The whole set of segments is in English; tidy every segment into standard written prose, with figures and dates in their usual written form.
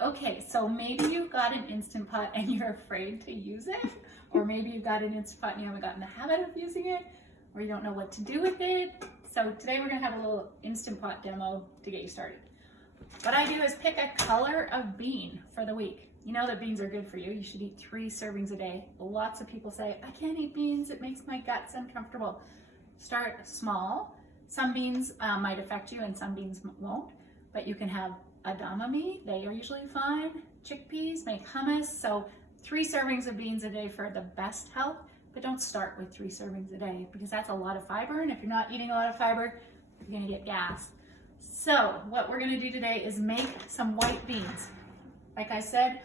Okay, so maybe you've got an Instant Pot and you're afraid to use it, or maybe you've got an Instant Pot and you haven't gotten the habit of using it, or you don't know what to do with it. So today we're gonna have a little Instant Pot demo to get you started. What I do is pick a color of bean for the week. You know that beans are good for you. You should eat 3 servings a day. Lots of people say, I can't eat beans, it makes my guts uncomfortable. Start small. Some beans might affect you and some beans won't, but you can have edamame, they are usually fine. Chickpeas, make hummus. So 3 servings of beans a day for the best health, but don't start with 3 servings a day because that's a lot of fiber, and if you're not eating a lot of fiber, you're gonna get gas. So what we're gonna do today is make some white beans. Like I said,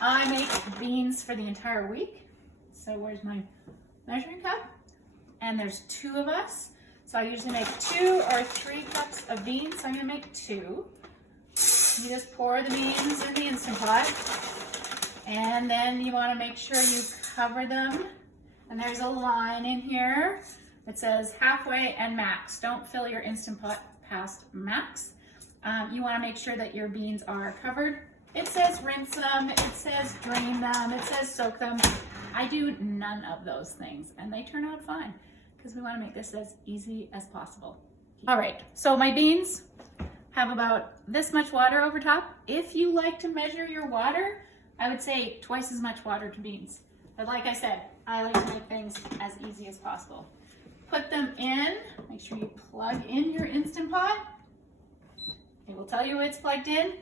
I make beans for the entire week. So where's my measuring cup? And there's 2 of us. So I usually make 2 or 3 cups of beans. So I'm gonna make 2. You just pour the beans in the Instant Pot. And then you wanna make sure you cover them. And there's a line in here that says halfway and max. Don't fill your Instant Pot past max. You wanna make sure that your beans are covered. It says rinse them, it says drain them, it says soak them. I do none of those things and they turn out fine because we want to make this as easy as possible. All right, so my beans have about this much water over top. If you like to measure your water, I would say twice as much water to beans. But like I said, I like to make things as easy as possible. Put them in, make sure you plug in your Instant Pot. It will tell you it's plugged in.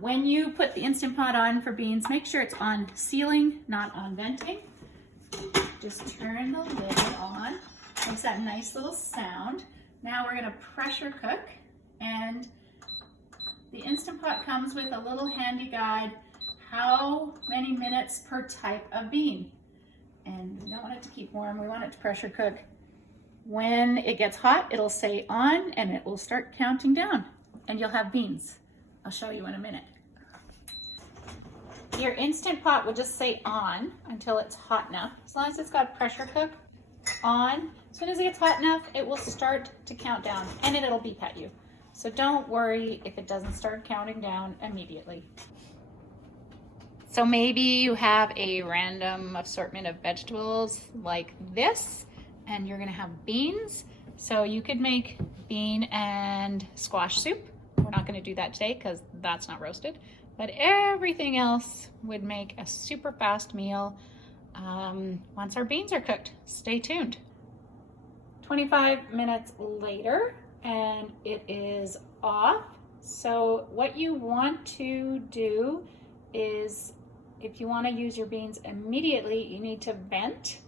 When you put the Instant Pot on for beans, make sure it's on sealing, not on venting. Just turn the lid on. Makes that nice little sound. Now we're gonna pressure cook, and the Instant Pot comes with a little handy guide, how many minutes per type of bean. And we don't want it to keep warm, we want it to pressure cook. When it gets hot, it'll say on and it will start counting down and you'll have beans. I'll show you in a minute. Your Instant Pot will just say on until it's hot enough. As long as it's got pressure cook on, as soon as it gets hot enough, it will start to count down and it'll beep at you. So don't worry if it doesn't start counting down immediately. So maybe you have a random assortment of vegetables like this, and you're gonna have beans. So you could make bean and squash soup. We're not going to do that today because that's not roasted, but everything else would make a super fast meal once our beans are cooked. Stay tuned. 25 minutes later and it is off. So what you want to do is, if you want to use your beans immediately, you need to vent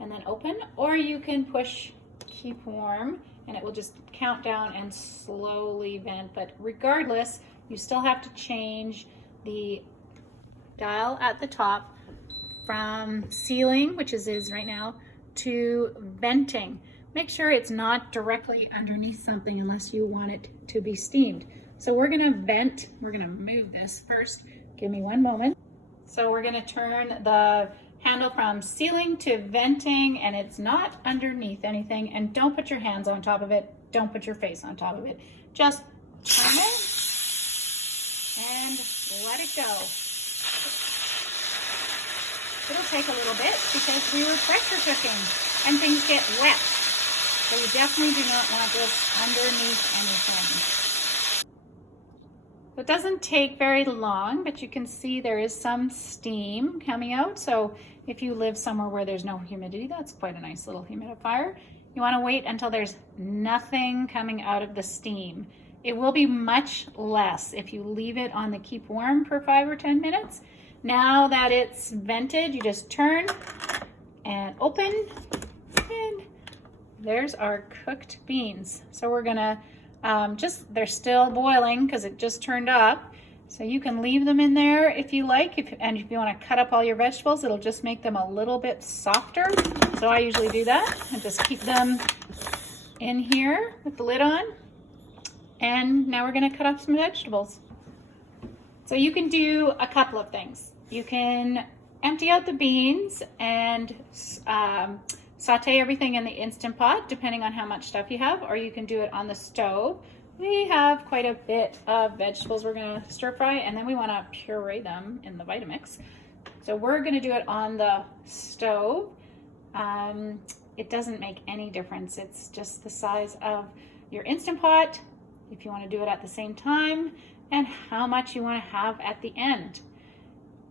and then open, or you can push keep warm and it will just count down and slowly vent. But regardless, you still have to change the dial at the top from sealing, which is right now, to venting. Make sure it's not directly underneath something unless you want it to be steamed. So we're gonna vent, we're gonna move this first. Give me one moment. So we're gonna turn the handle from sealing to venting, and it's not underneath anything. And don't put your hands on top of it. Don't put your face on top of it. Just turn it and let it go. It'll take a little bit because we were pressure cooking and things get wet. So you definitely do not want this underneath anything. It doesn't take very long, but you can see there is some steam coming out. So if you live somewhere where there's no humidity, that's quite a nice little humidifier. You want to wait until there's nothing coming out of the steam. It will be much less if you leave it on the keep warm for 5 or 10 minutes. Now that it's vented, you just turn and open, and there's our cooked beans. So we're gonna they're still boiling because it just turned up. So you can leave them in there if you like, and if you want to cut up all your vegetables, it'll just make them a little bit softer. So I usually do that and just keep them in here with the lid on. And now we're going to cut up some vegetables. So you can do a couple of things. You can empty out the beans and saute everything in the Instant Pot, depending on how much stuff you have, or you can do it on the stove We have quite a bit of vegetables we're gonna stir fry, and then we wanna puree them in the Vitamix. So we're gonna do it on the stove. It doesn't make any difference. It's just the size of your Instant Pot, if you wanna do it at the same time, and how much you wanna have at the end.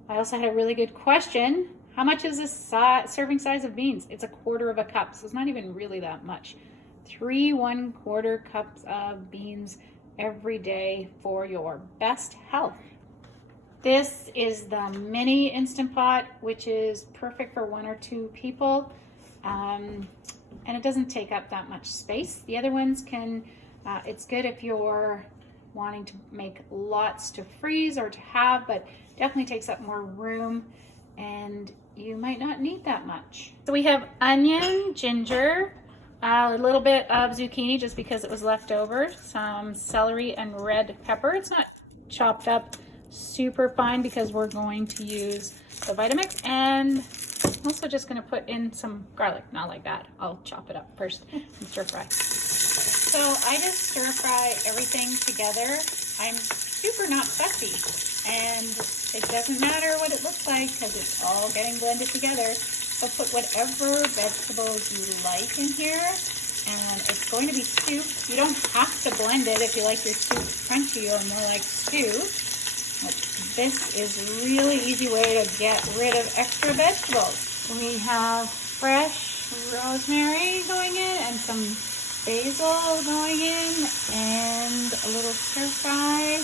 I also had a really good question. How much is this serving size of beans? It's 1/4 cup, so it's not even really that much. 3 1/4 cups of beans every day for your best health. This is the mini Instant Pot, which is perfect for 1 or 2 people. And it doesn't take up that much space. The other ones can, it's good if you're wanting to make lots to freeze or to have, but definitely takes up more room and you might not need that much. So we have onion, ginger, a little bit of zucchini just because it was left over, some celery and red pepper. It's not chopped up super fine because we're going to use the Vitamix, and I'm also just going to put in some garlic, not like that. I'll chop it up first and stir fry. So I just stir fry everything together. I'm super not fussy, and it doesn't matter what it looks like because it's all getting blended together. So put whatever vegetables you like in here, and it's going to be soup. You don't have to blend it if you like your soup crunchy or more like stew. But this is a really easy way to get rid of extra vegetables. We have fresh rosemary going in and some basil going in and a little stir fry.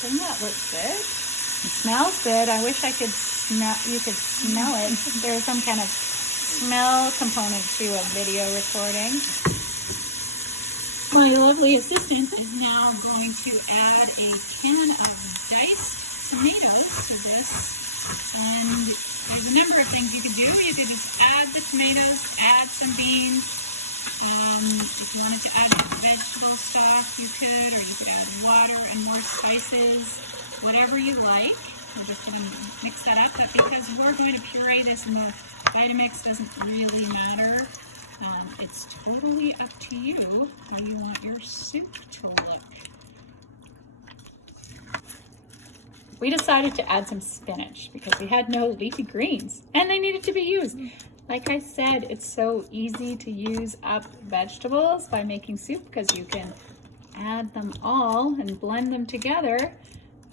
Doesn't that look good? It smells good. I wish I could smell, you could smell it. There's some kind of smell component to a video recording. My lovely assistant is now going to add a can of diced tomatoes to this. And there's a number of things you could do. You could add the tomatoes, add some beans. If you wanted to add vegetable stock, you could, or you could add water and more spices, whatever you like. We're just going to mix that up, but because we're going to puree this in the Vitamix, doesn't really matter. It's totally up to you how you want your soup to look. We decided to add some spinach because we had no leafy greens and they needed to be used. Like I said, it's so easy to use up vegetables by making soup because you can add them all and blend them together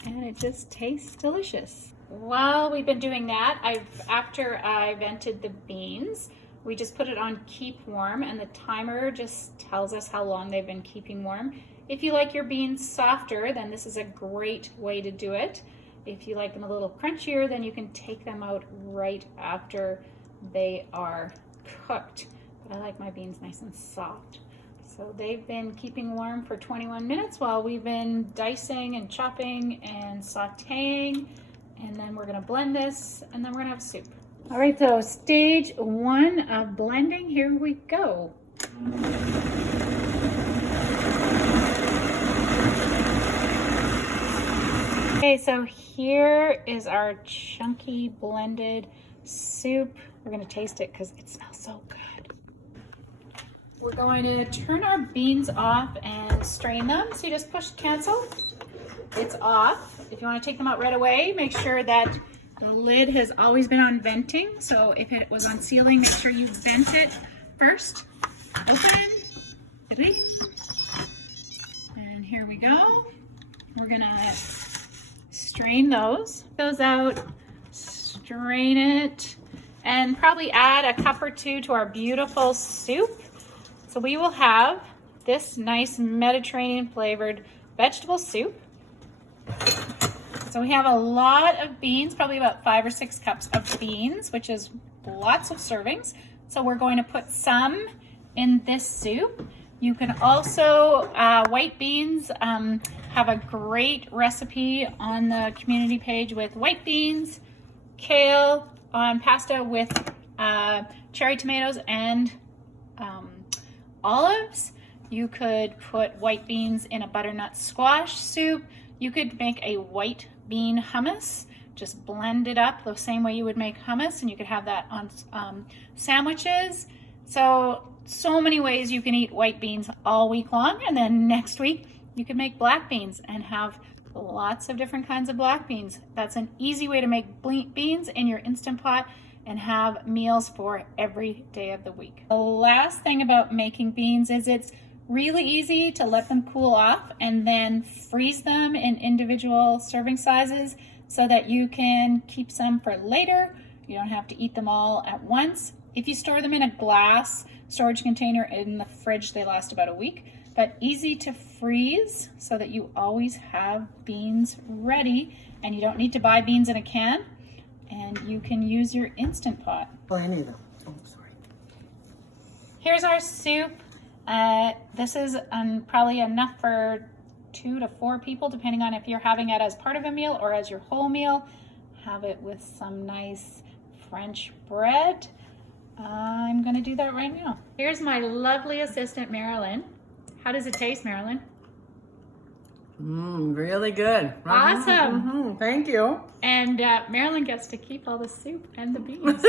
and it just tastes delicious. While we've been doing that, after I vented the beans, we just put it on keep warm and the timer just tells us how long they've been keeping warm. If you like your beans softer, then this is a great way to do it. If you like them a little crunchier, then you can take them out right after they are cooked. But I like my beans nice and soft. So they've been keeping warm for 21 minutes while we've been dicing and chopping and sauteing. And then we're gonna blend this and then we're gonna have soup. All right, so stage 1 of blending, here we go. Okay, so here is our chunky blended soup. We're gonna taste it because it smells so good. We're going to turn our beans off and strain them. So you just push cancel, it's off. If you wanna take them out right away, make sure that the lid has always been on venting, so if it was on sealing, make sure you vent it first. Open. And here we go. We're gonna strain those out, strain it, and probably add a cup or 2 to our beautiful soup. So we will have this nice Mediterranean flavored vegetable soup. So we have a lot of beans, probably about 5 or 6 cups of beans, which is lots of servings. So we're going to put some in this soup. You can also, white beans, have a great recipe on the community page with white beans, kale, pasta with cherry tomatoes and olives. You could put white beans in a butternut squash soup. You could make a white bean hummus, just blend it up the same way you would make hummus, and you could have that on sandwiches. So so many ways you can eat white beans all week long, and then next week you can make black beans and have lots of different kinds of black beans. That's an easy way to make beans in your Instant Pot and have meals for every day of the week. The last thing about making beans is it's really easy to let them cool off and then freeze them in individual serving sizes so that you can keep some for later. You don't have to eat them all at once. If you store them in a glass storage container in the fridge, they last about a week, but easy to freeze so that you always have beans ready and you don't need to buy beans in a can, and you can use your Instant Pot. Oh, I need them. Oh, sorry. Here's our soup. This is probably enough for 2 to 4 people, depending on if you're having it as part of a meal or as your whole meal. Have it with some nice French bread. I'm gonna do that right now. Here's my lovely assistant, Marilyn. How does it taste, Marilyn? Really good. Awesome. Thank you. And Marilyn gets to keep all the soup and the beans.